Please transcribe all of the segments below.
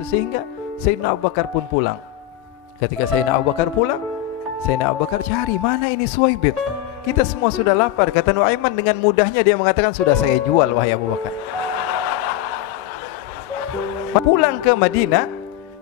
itu. Sehingga Sayyidina Abu Bakar pun pulang. Ketika Sayyidina Abu Bakar pulang, Sayyidina Abu Bakar cari, mana ini Suwaibit? Kita semua sudah lapar. Kata Nuaiman dengan mudahnya dia mengatakan, sudah saya jual wahai Abu Bakar. Pulang ke Madinah,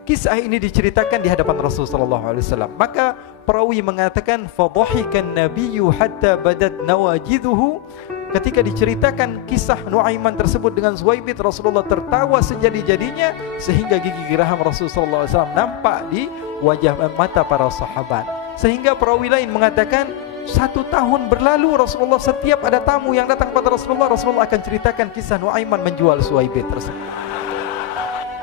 kisah ini diceritakan di hadapan Rasulullah SAW. Maka perawi mengatakan, fadhahikan nabiyyu hatta badat nawajiduhu. Ketika diceritakan kisah Nuaiman tersebut dengan Suwaibit, Rasulullah tertawa sejadi-jadinya sehingga gigi geraham Rasulullah SAW nampak di wajah mata para sahabat. Sehingga perawi lain mengatakan, 1 tahun berlalu Rasulullah setiap ada tamu yang datang pada Rasulullah, Rasulullah akan ceritakan kisah Nuaiman menjual Suwaibit tersebut.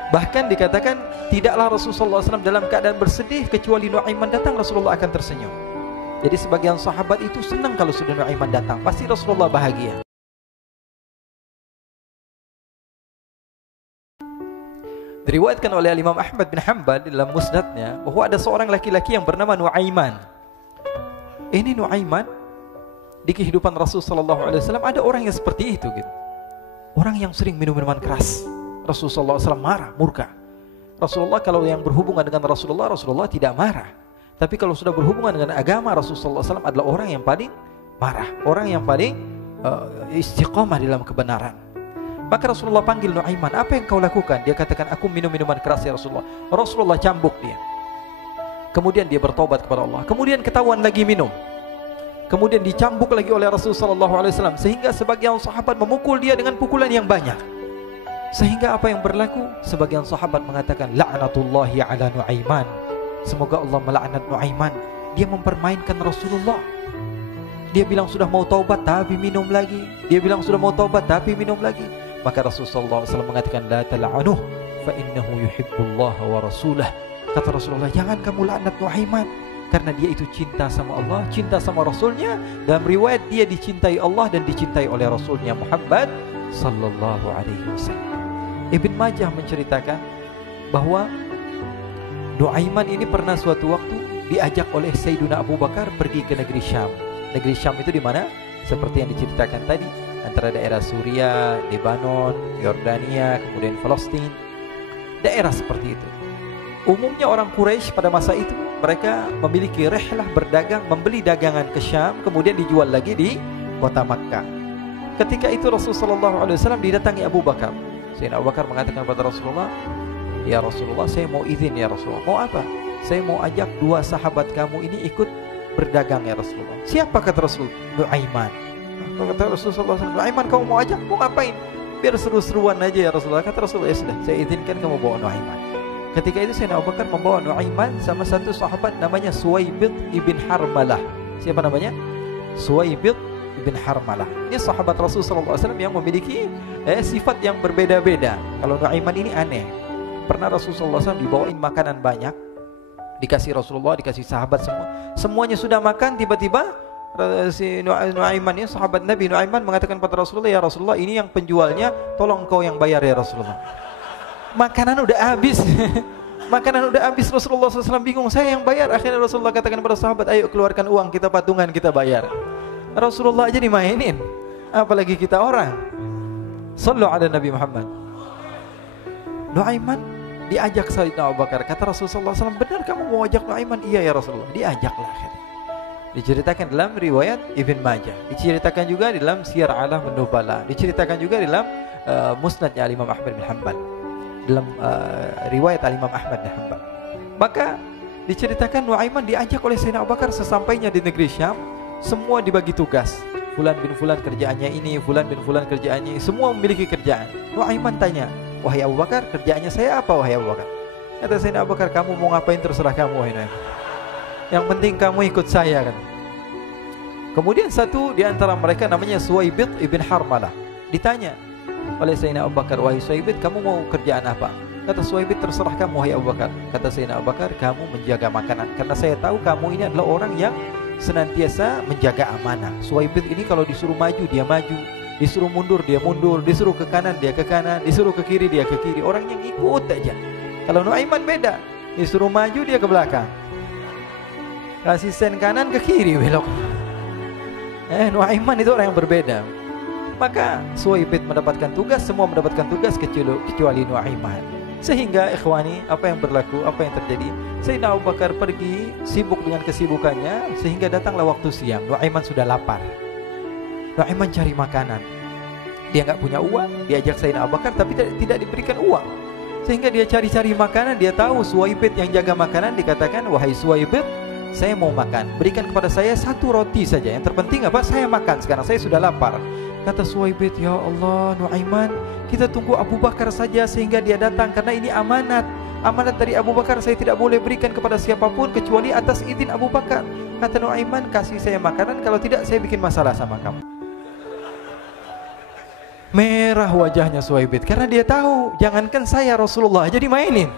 Bahkan dikatakan tidaklah Rasulullah SAW dalam keadaan bersedih kecuali Nuaiman datang, Rasulullah akan tersenyum. Jadi sebagian sahabat itu senang kalau sudah Nuaiman datang, pasti Rasulullah bahagia. Diriwayatkan oleh Imam Ahmad bin Hanbal dalam musnadnya bahwa ada seorang laki-laki yang bernama Nuaiman. Ini Nuaiman di kehidupan Rasulullah SAW ada orang yang seperti itu gitu. Orang yang sering minum minuman keras. Rasulullah SAW marah, murka. Rasulullah kalau yang berhubungan dengan Rasulullah, Rasulullah tidak marah. Tapi kalau sudah berhubungan dengan agama, Rasulullah SAW adalah orang yang paling marah, orang yang paling istiqamah dalam kebenaran. Maka Rasulullah panggil Nuaiman, apa yang kau lakukan? Dia katakan, aku minum minuman keras ya Rasulullah. Rasulullah cambuk dia. Kemudian dia bertobat kepada Allah. Kemudian ketahuan lagi minum. Kemudian dicambuk lagi oleh Rasulullah SAW. Sehingga sebagian sahabat memukul dia dengan pukulan yang banyak. Sehingga apa yang berlaku? Sebagian sahabat mengatakan, la'natullahi ala Nuaiman. Semoga Allah melaknat Nuaiman. Dia mempermainkan Rasulullah. Dia bilang sudah mau taubat tapi minum lagi. Dia bilang sudah mau taubat tapi minum lagi. Maka Rasulullah SAW mengatakan, la tal'anuh fa innahu yuhibbullah wa rasulah. Kata Rasulullah, jangan kamu laknat Nuaiman, karena dia itu cinta sama Allah, cinta sama Rasulnya. Dalam riwayat dia dicintai Allah dan dicintai oleh Rasulnya Muhammad sallallahu alaihi wasallam. Ibn Majah menceritakan bahwa Nuaiman ini pernah suatu waktu diajak oleh Sayyidina Abu Bakar pergi ke negeri Syam. Negeri Syam itu di mana? Seperti yang diceritakan tadi, antara daerah Suriah, Lebanon, Yordania, kemudian Palestina. Daerah seperti itu. Umumnya orang Quraisy pada masa itu mereka memiliki rihlah berdagang, membeli dagangan ke Syam, kemudian dijual lagi di kota Makkah. Ketika itu Rasulullah SAW didatangi Abu Bakar. Sayyidina Abu Bakar mengatakan kepada Rasulullah, ya Rasulullah, saya mau izin ya Rasulullah. Mau apa? Saya mau ajak 2 sahabat kamu ini ikut berdagang ya Rasulullah. Siapa kata Rasul? Nuaiman. Kata Rasulullah SAW, Nuaiman kamu mau ajak? Mau ngapain? Biar seru-seruan aja ya Rasulullah. Kata Rasulullah, ya sudah, saya izinkan kamu bawa Nuaiman. Ketika itu Sayyidina Abu Bakar membawa Nuaiman sama satu sahabat namanya Suwaibit ibn Harmalah. Siapa namanya? Suwaibit ibn Harmalah. Ini sahabat Rasulullah SAW yang memiliki sifat yang berbeda-beda. Kalau Nuaiman ini aneh. Pernah Rasulullah SAW dibawain makanan banyak, dikasih Rasulullah, dikasih sahabat semua. Semuanya sudah makan, tiba-tiba si Nuaiman ini, sahabat Nabi Nuaiman mengatakan kepada Rasulullah, ya Rasulullah, ini yang penjualnya, tolong kau yang bayar ya Rasulullah. Makanan udah habis. Makanan udah habis, Rasulullah SAW bingung, saya yang bayar. Akhirnya Rasulullah katakan kepada sahabat, ayo keluarkan uang, kita patungan, kita bayar. Rasulullah aja dimainin, apalagi kita orang. Sallu ala Nabi Muhammad. Nuaiman diajak Sayyidina Abu Bakar. Kata Rasulullah SAW, benar kamu mau ajak Nuaiman? Iya ya Rasulullah. Diajaklah akhirnya. Diceritakan dalam riwayat Ibn Majah, diceritakan juga di dalam Siyar A'lam Nubala, diceritakan juga di dalam musnadnya Imam Ahmad bin Hanbal, dalam riwayat Imam Ahmad bin Hanbal. Maka diceritakan Nuaiman diajak oleh Sayyidina Abu Bakar. Sesampainya di negeri Syam, semua dibagi tugas. Fulan bin Fulan kerjaannya ini, Fulan bin Fulan kerjaannya ini, semua memiliki kerjaan. Nuaiman tanya, wahai Abu Bakar, kerjaannya saya apa wahai Abu Bakar? Kata Sayyidina Abu Bakar, kamu mau ngapain terserah kamu wahai Nuaiman. Yang penting kamu ikut saya kan. Kemudian satu di antara mereka namanya Suwaibit ibn Harmalah ditanya oleh Sayyidina Abu Bakar, wahai Suwaibit, kamu mau kerjaan apa? Kata Suwaibit, terserah kamu wahai Abu Bakar. Kata Sayyidina Abu Bakar, kamu menjaga makanan, karena saya tahu kamu ini adalah orang yang senantiasa menjaga amanah. Suwaibit ini kalau disuruh maju dia maju, disuruh mundur dia mundur, disuruh ke kanan dia ke kanan, disuruh ke kiri dia ke kiri. Orang yang ikut aja. Kalau Nuaiman beda, disuruh maju dia ke belakang, kasih sen kanan ke kiri belok. Nuaiman itu orang yang berbeda. Maka Suwaibit mendapatkan tugas, semua mendapatkan tugas kecuali Nuaiman. Sehingga ikhwani, apa yang berlaku, apa yang terjadi? Sayyidina Abu Bakar pergi sibuk dengan kesibukannya, sehingga datanglah waktu siang. Nuaiman sudah lapar. Nuaiman cari makanan. Dia nggak punya uang, diajak Sayyidina Abu Bakar tapi tidak diberikan uang. Sehingga dia cari-cari makanan, dia tahu Suwaibit yang jaga makanan, dikatakan, "Wahai Suwaibit, saya mau makan. Berikan kepada saya 1 roti saja. Yang terpenting apa? Saya makan sekarang, saya sudah lapar." Kata Suwaibit, "Ya Allah, Nuaiman, kita tunggu Abu Bakar saja sehingga dia datang, karena ini amanat. Amanat dari Abu Bakar, saya tidak boleh berikan kepada siapapun kecuali atas izin Abu Bakar." Kata Nuaiman, "Kasih saya makanan, kalau tidak saya bikin masalah sama kamu." Merah wajahnya Suwaibit karena dia tahu, jangankan saya, Rasulullah aja dimainin.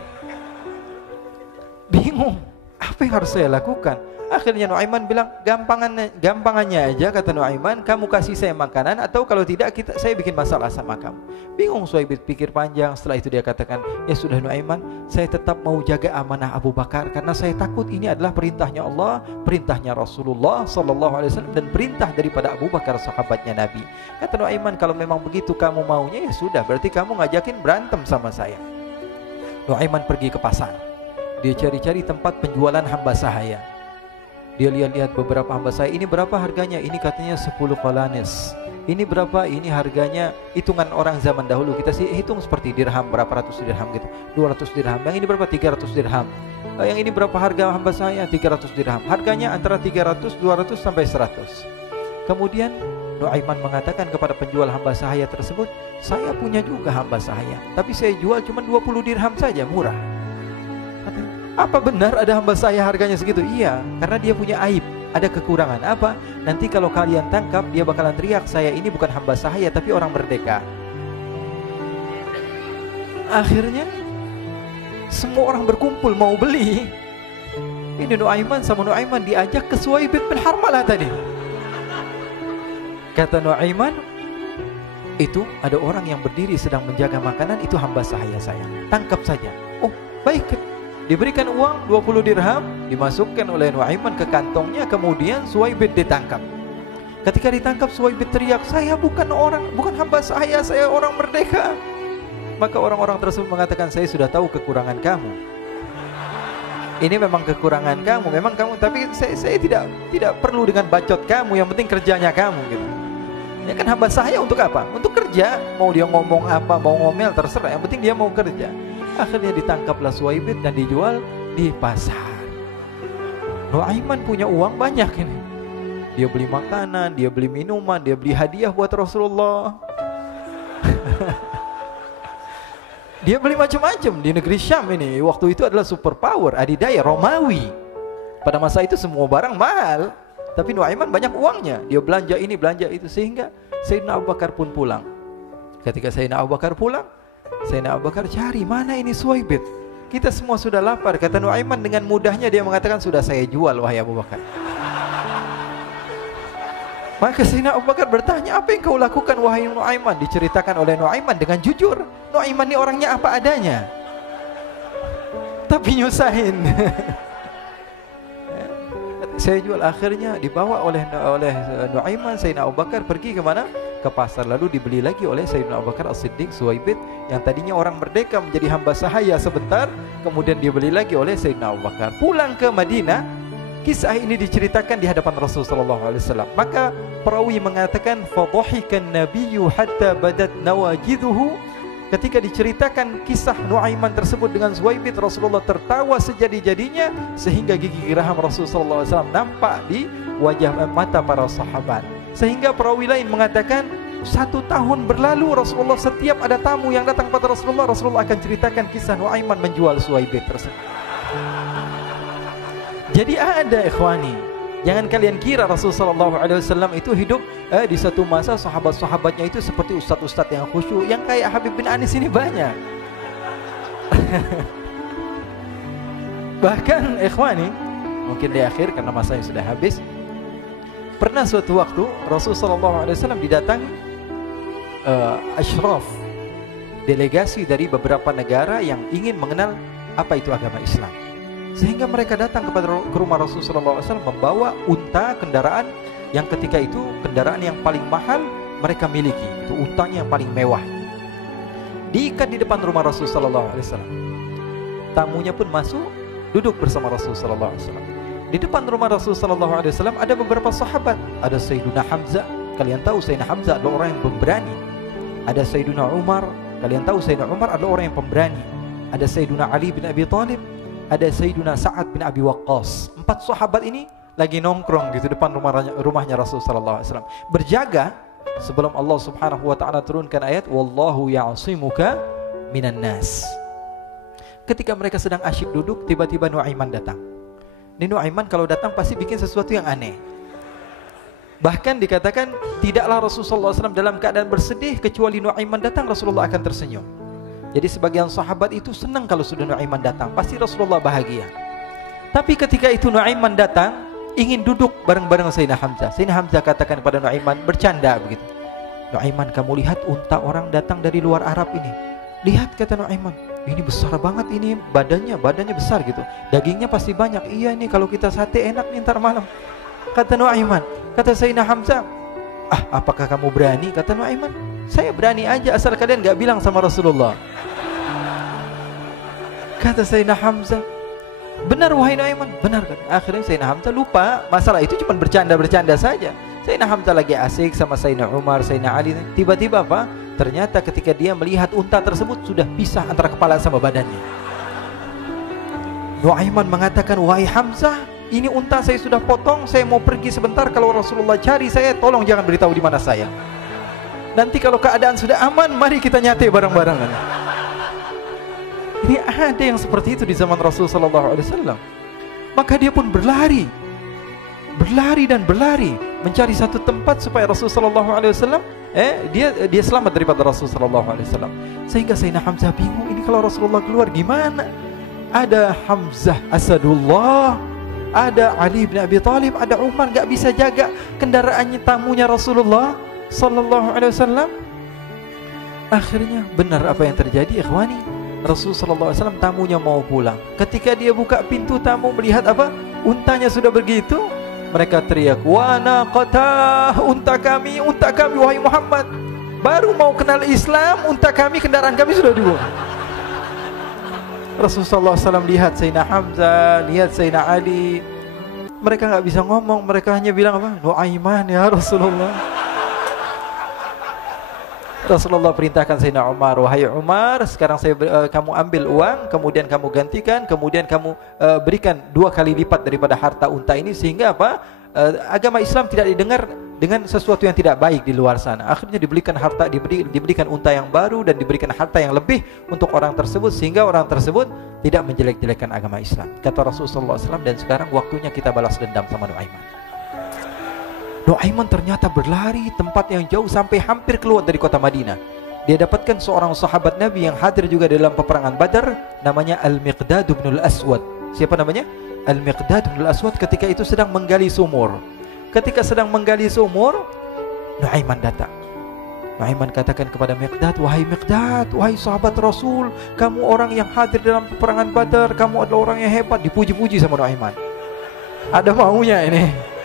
Bingung, apa yang harus saya lakukan? Akhirnya Nuaiman bilang, gampangannya aja, kata Nuaiman, kamu kasih saya makanan, atau kalau tidak saya bikin masalah sama kamu. Bingung Suwaibit, pikir panjang. Setelah itu dia katakan, "Ya sudah Nuaiman, saya tetap mau jaga amanah Abu Bakar, karena saya takut ini adalah perintahnya Allah, perintahnya Rasulullah SAW, dan perintah daripada Abu Bakar, sahabatnya Nabi." Kata Nuaiman, "Kalau memang begitu kamu maunya, ya sudah, berarti kamu ngajakin berantem sama saya." Nuaiman pergi ke pasar. Dia cari-cari tempat penjualan hamba sahaya. Dia lihat-lihat beberapa hamba sahaya. Ini berapa harganya? Ini katanya 10 qalanis. Ini berapa? Ini harganya hitungan orang zaman dahulu. Kita sih hitung seperti dirham, berapa ratus dirham gitu. 200 dirham. Yang ini berapa? 300 dirham. Yang ini berapa harga hamba sahaya? 300 dirham. Harganya antara 300, 200 sampai 100. Kemudian Nuaiman mengatakan kepada penjual hamba sahaya tersebut, "Saya punya juga hamba sahaya, tapi saya jual cuma 20 dirham saja, murah." "Apa benar ada hamba saya harganya segitu?" "Iya, karena dia punya aib, ada kekurangan." "Apa?" "Nanti kalau kalian tangkap, dia bakalan teriak, saya ini bukan hamba sahaya tapi orang merdeka." Akhirnya semua orang berkumpul mau beli. Ini Nuaiman sama Nuaiman diajak ke Suwaibit bin Harmalah tadi. Kata Nuaiman, "Itu ada orang yang berdiri sedang menjaga makanan, itu hamba sahaya saya, tangkap saja." "Oh baik." Diberikan uang 20 dirham, dimasukkan oleh Nuaiman ke kantongnya, kemudian Suwaibit ditangkap. Ketika ditangkap, Suwaibit teriak, "Saya bukan hamba saya orang merdeka." Maka orang-orang tersebut mengatakan, "Saya sudah tahu kekurangan kamu. Ini memang kekurangan kamu, memang kamu, tapi saya tidak perlu dengan bacot kamu, yang penting kerjanya kamu gitu. Ya kan hamba saya untuk apa? Untuk kerja, mau dia ngomong apa, mau ngomel terserah, yang penting dia mau kerja." Akhirnya ditangkaplah Suwaibit dan dijual di pasar. Nuaiman punya uang banyak ini. Dia beli makanan, dia beli minuman, dia beli hadiah buat Rasulullah. Dia beli macam-macam di negeri Syam ini. Waktu itu adalah superpower, adidaya Romawi. Pada masa itu semua barang mahal, tapi Nuaiman banyak uangnya. Dia belanja ini, belanja itu, sehingga Sayyidina Abu Bakar pun pulang. Ketika Sayyidina Abu Bakar pulang, Sayyidina Abu Bakar cari, "Mana ini Suwaibit? Kita semua sudah lapar." Kata Nuaiman dengan mudahnya dia mengatakan, "Sudah saya jual wahai Abu Bakar." Maka Sayyidina Abu Bakar bertanya, "Apa yang kau lakukan wahai Nuaiman?" Diceritakan oleh Nuaiman dengan jujur. Nuaiman ini orangnya apa adanya, tapi nyusahin. Saya jual. Akhirnya dibawa oleh Nuaiman, Sayyidina Abu Bakar pergi ke mana? Ke pasar. Lalu dibeli lagi oleh Sayyidina Abu Bakar As-Siddiq, Suwaibit yang tadinya orang merdeka menjadi hamba sahaya sebentar, kemudian dibeli lagi oleh Sayyidina Abu Bakar. Pulang ke Madinah, kisah ini diceritakan di hadapan Rasulullah SAW. Maka perawi mengatakan, "Fadhahikan nabiyyu hatta badat nawajiduhu." Ketika diceritakan kisah Nuaiman tersebut dengan Suwaibit, Rasulullah tertawa sejadi-jadinya sehingga gigi geraham Rasulullah SAW nampak di wajah mata para sahabat. Sehingga perawi lain mengatakan 1 tahun berlalu Rasulullah, setiap ada tamu yang datang pada Rasulullah akan ceritakan kisah Nuaiman menjual Suwaibit tersebut. Jadi ada ikhwani, jangan kalian kira Rasulullah SAW itu hidup di satu masa sahabat-sahabatnya itu seperti ustadz-ustadz yang khusyuk, yang kayak Habib bin Anis ini banyak. Bahkan ikhwani, mungkin di akhir karena masanya sudah habis, pernah suatu waktu Rasulullah SAW didatangi asyraf, delegasi dari beberapa negara yang ingin mengenal apa itu agama Islam. Sehingga mereka datang ke rumah Rasulullah SAW membawa unta, kendaraan yang ketika itu kendaraan yang paling mahal mereka miliki, itu untanya yang paling mewah. diikat di depan rumah Rasul sallallahu alaihi wasallam. Tamunya pun masuk, duduk bersama Rasul sallallahu alaihi wasallam. Di depan rumah Rasul sallallahu alaihi wasallam ada beberapa sahabat. Ada Sayyiduna Hamzah. Kalian tahu Sayyidina Hamzah adalah orang yang pemberani. Ada Sayyiduna Umar. Kalian tahu Sayyidina Umar adalah orang yang pemberani. Ada Sayyiduna Ali bin Abi Thalib. Ada Sayyiduna Sa'ad bin Abi Waqqas. 4 sahabat ini lagi nongkrong gitu depan rumahnya Rasul sallallahu alaihi wasallam, berjaga sebelum Allah Subhanahu wa taala turunkan ayat wallahu ya'simuka minan nas. Ketika mereka sedang asyik duduk, tiba-tiba Nuaiman datang. Ini Nuaiman kalau datang pasti bikin sesuatu yang aneh. Bahkan dikatakan tidaklah Rasulullah SAW dalam keadaan bersedih, kecuali Nuaiman datang Rasulullah akan tersenyum. Jadi sebagian sahabat itu senang kalau sudah Nuaiman datang, pasti Rasulullah bahagia. Tapi ketika itu Nuaiman datang, ingin duduk bareng-bareng Sayyidina Hamzah. Sayyidina Hamzah katakan kepada Nuaiman, bercanda begitu. Nuaiman, kamu lihat unta orang datang dari luar Arab ini. Lihat, kata Nuaiman, ini besar banget, ini badannya besar gitu. Dagingnya pasti banyak. Iya, ini kalau kita sate enak nih ntar malam. Kata Nuaiman. Kata Sayyidina Hamzah, apakah kamu berani? Kata Nuaiman, saya berani aja asal kalian gak bilang sama Rasulullah. Kata Sayyidina Hamzah, benar wahai Nuaiman, benar kan? Akhirnya Sayyidina Hamzah lupa masalah itu, cuma bercanda-bercanda saja. Sayyidina Hamzah lagi asik sama Sayyidina Umar, Sayyidina Ali. Tiba-tiba apa? Ternyata ketika dia melihat unta tersebut sudah pisah antara kepala sama badannya. Nuaiman mengatakan, wahai Hamzah, ini unta saya sudah potong, saya mau pergi sebentar. Kalau Rasulullah cari saya, tolong jangan beritahu di mana saya. Nanti kalau keadaan sudah aman, mari kita nyate bareng-bareng. Ini ada yang seperti itu di zaman Rasul sallallahu alaihi wasallam. Maka dia pun berlari dan berlari mencari satu tempat supaya Rasul sallallahu alaihi wasallam dia selamat daripada Rasul sallallahu alaihi wasallam. Sehingga Sayyidina Hamzah bingung, ini kalau Rasulullah keluar gimana? Ada Hamzah Asadullah, ada Ali bin Abi Thalib, ada Umar, gak bisa jaga kendaraannya tamunya Rasulullah sallallahu alaihi wasallam. Akhirnya benar apa yang terjadi, ikhwani. Rasul sallallahu alaihi wasallam tamunya mau pulang. Ketika dia buka pintu, tamu melihat apa? Untanya sudah begitu. Mereka teriak, "Wa naqata, unta kami wahai Muhammad. Baru mau kenal Islam, unta kami, kendaraan kami sudah dibuang." Rasulullah SAW lihat Sayyidina Hamzah, lihat Sayyidina Ali. Mereka gak bisa ngomong, mereka hanya bilang apa? Nuaiman ya Rasulullah. Rasulullah perintahkan Sayyidina Umar, wahai Umar, sekarang kamu ambil uang, kemudian kamu gantikan, kemudian kamu berikan 2 kali lipat daripada harta unta ini, sehingga apa? Agama Islam tidak didengar dengan sesuatu yang tidak baik di luar sana. Akhirnya diberikan harta, diberikan unta yang baru dan diberikan harta yang lebih untuk orang tersebut, sehingga orang tersebut tidak menjelek-jelekan agama Islam. Kata Rasulullah SAW, dan sekarang waktunya kita balas dendam sama Nuaiman. Nuaiman ternyata berlari tempat yang jauh sampai hampir keluar dari kota Madinah. Dia dapatkan seorang sahabat Nabi yang hadir juga dalam peperangan Badar, namanya Al-Miqdad bin Al-Aswad. Siapa namanya? Al-Miqdad bin Al-Aswad ketika itu sedang menggali sumur. Ketika sedang menggali sumur, Nuaiman datang. Nuaiman katakan kepada Miqdad, wahai Miqdad, wahai sahabat Rasul, kamu orang yang hadir dalam peperangan Badar, kamu adalah orang yang hebat. Dipuji-puji sama Nuaiman. Ada maunya ini.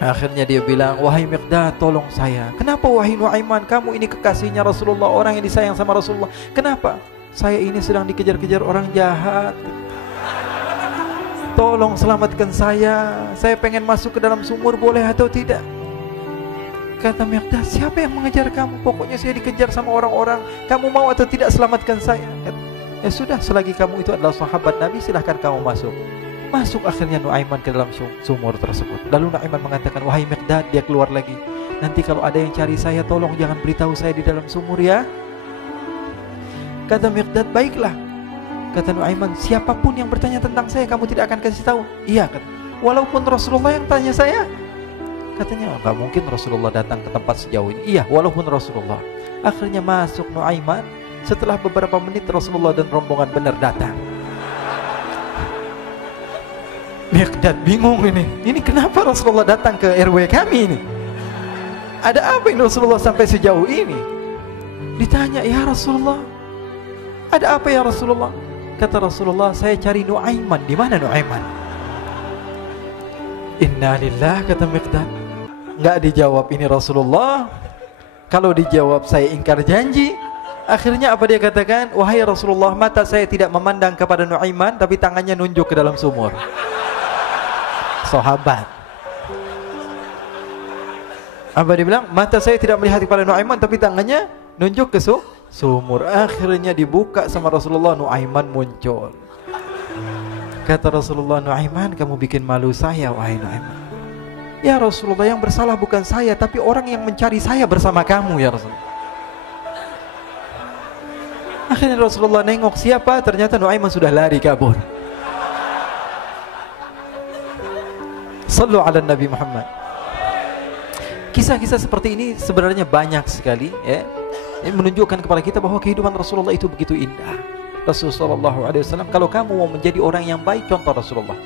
Akhirnya dia bilang, wahai Miqdad, tolong saya. Kenapa wahai Nuaiman, kamu ini kekasihnya Rasulullah, orang yang disayang sama Rasulullah. Kenapa? Saya ini sedang dikejar-kejar orang jahat. Tolong selamatkan saya. Saya pengen masuk ke dalam sumur, boleh atau tidak? Kata Miqdad, siapa yang mengejar kamu? Pokoknya saya dikejar sama orang-orang. Kamu mau atau tidak selamatkan saya? Ya sudah, selagi kamu itu adalah sahabat Nabi, silahkan kamu masuk. Masuk akhirnya Nuaiman ke dalam sumur tersebut. Lalu Nuaiman mengatakan, wahai Miqdad, dia keluar lagi. Nanti kalau ada yang cari saya, tolong jangan beritahu saya di dalam sumur ya. Kata Miqdad, baiklah. Kata Nuaiman, siapapun yang bertanya tentang saya, kamu tidak akan kasih tahu. Iya, kata. Walaupun Rasulullah yang tanya saya. Katanya, enggak mungkin Rasulullah datang ke tempat sejauh ini. Iya, walaupun Rasulullah. Akhirnya masuk Nuaiman. Setelah beberapa menit Rasulullah dan rombongan benar datang. Miqdad bingung ini. Ini kenapa Rasulullah datang ke RW kami ini? Ada apa ini Rasulullah sampai sejauh ini? Ditanya, ya Rasulullah, ada apa ya Rasulullah? Kata Rasulullah, saya cari Nuaiman. Di mana Nuaiman? Innalillah, kata Miqdad. Enggak dijawab ini Rasulullah. Kalau dijawab saya ingkar janji. Akhirnya apa dia katakan? Wahai Rasulullah, mata saya tidak memandang kepada Nuaiman, tapi tangannya nunjuk ke dalam sumur. Sahabat. Apa dia bilang? Mata saya tidak melihat kepada Nuaiman, tapi tangannya nunjuk ke sumur. Akhirnya dibuka sama Rasulullah, Nuaiman muncul. Kata Rasulullah, Nuaiman, kamu bikin malu saya, wahai Nuaiman. Ya Rasulullah, yang bersalah bukan saya, tapi orang yang mencari saya bersama kamu, ya Rasulullah. Akhirnya Rasulullah nengok, siapa? Ternyata Nuaiman sudah lari kabur. Sallu ala Nabi Muhammad. Kisah-kisah seperti ini sebenarnya banyak sekali, ya. Ini menunjukkan kepada kita bahwa kehidupan Rasulullah itu begitu indah. Rasulullah SAW, kalau kamu mau menjadi orang yang baik, contoh Rasulullah.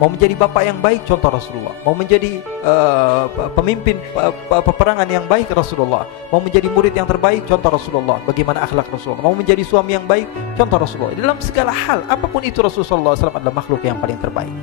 Mau menjadi bapak yang baik, contoh Rasulullah. Mau menjadi pemimpin peperangan yang baik, Rasulullah. Mau menjadi murid yang terbaik, contoh Rasulullah. Bagaimana akhlak Rasulullah. Mau menjadi suami yang baik, contoh Rasulullah. Dalam segala hal, apapun itu, Rasulullah SAW adalah makhluk yang paling terbaik.